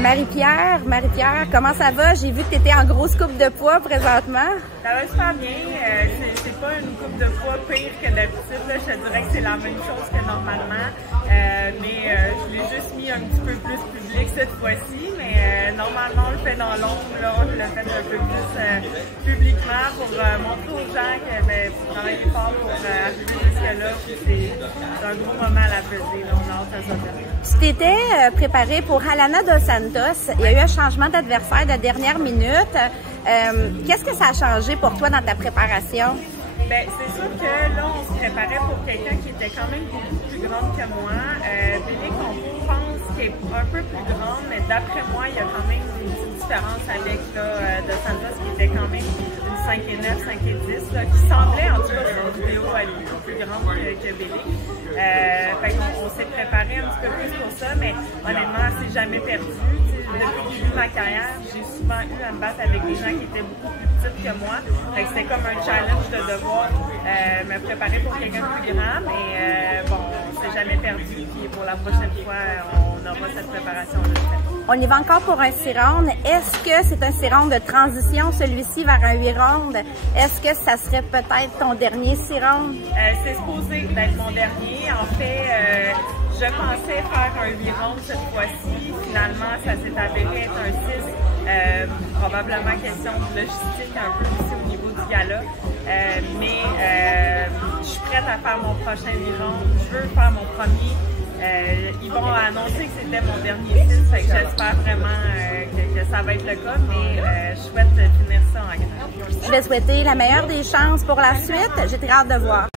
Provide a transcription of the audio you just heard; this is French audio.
Marie-Pierre, comment ça va? J'ai vu que tu étais en grosse coupe de poids présentement. Ça va super bien. C'est pas une coupe de poids pire que d'habitude. Je te dirais que c'est la même chose que normalement. Mais je l'ai juste mis un petit peu plus public cette fois-ci. Mais normalement, on le fait dans l'ombre. Là, je le fais un peu plus publiquement pour montrer aux gens que faut travailler fort pour arriver jusque-là. C'est un gros moment à la pesée. Là, on a hâte à ça. Tu t'étais préparé pour Alana Dos Santos. Il y a eu un changement d'adversaire de dernière minute. Qu'est-ce que ça a changé pour toi dans ta préparation? Ben, c'est sûr que là, on se préparait pour quelqu'un qui était quand même beaucoup plus grande que moi. Billy, qu'on pense qu'elle est un peu plus grande, mais d'après moi, il y a quand même une petite différence avec Dos Santos, qui était quand même une 5'9", 5'10", là, qui semblait en tout cas dans la vidéo être beaucoup plus grande que Billy. Fait qu'on s'est préparé un petit peu plus pour ça, mais honnêtement, c'est jamais perdu. Depuis le début de ma carrière, j'ai souvent eu à me battre avec des gens qui étaient beaucoup plus petites que moi. Fait que c'était comme un challenge de devoir me préparer pour quelqu'un de plus grand, mais bon, c'est jamais perdu. Puis pour la prochaine fois, on aura cette préparation-là. On y va encore pour un 6 rounds. Est-ce que c'est un 6 rounds de transition, celui-ci, vers un 8 rounds? Est-ce que ça serait peut-être ton dernier 6 rounds? C'est supposé d'être mon dernier. En fait, je pensais faire un 8 rounds cette fois-ci. Finalement, ça s'est avéré être un 6. Probablement question de logistique un peu aussi au niveau du gala. Mais je suis prête à faire mon prochain 8 rounds. Je veux faire mon premier. Ils vont annoncer que c'était mon dernier 6, fait que j'espère vraiment que ça va être le cas, mais je souhaite finir ça en grand. Je vais souhaiter la meilleure des chances pour la suite. J'ai très hâte de voir.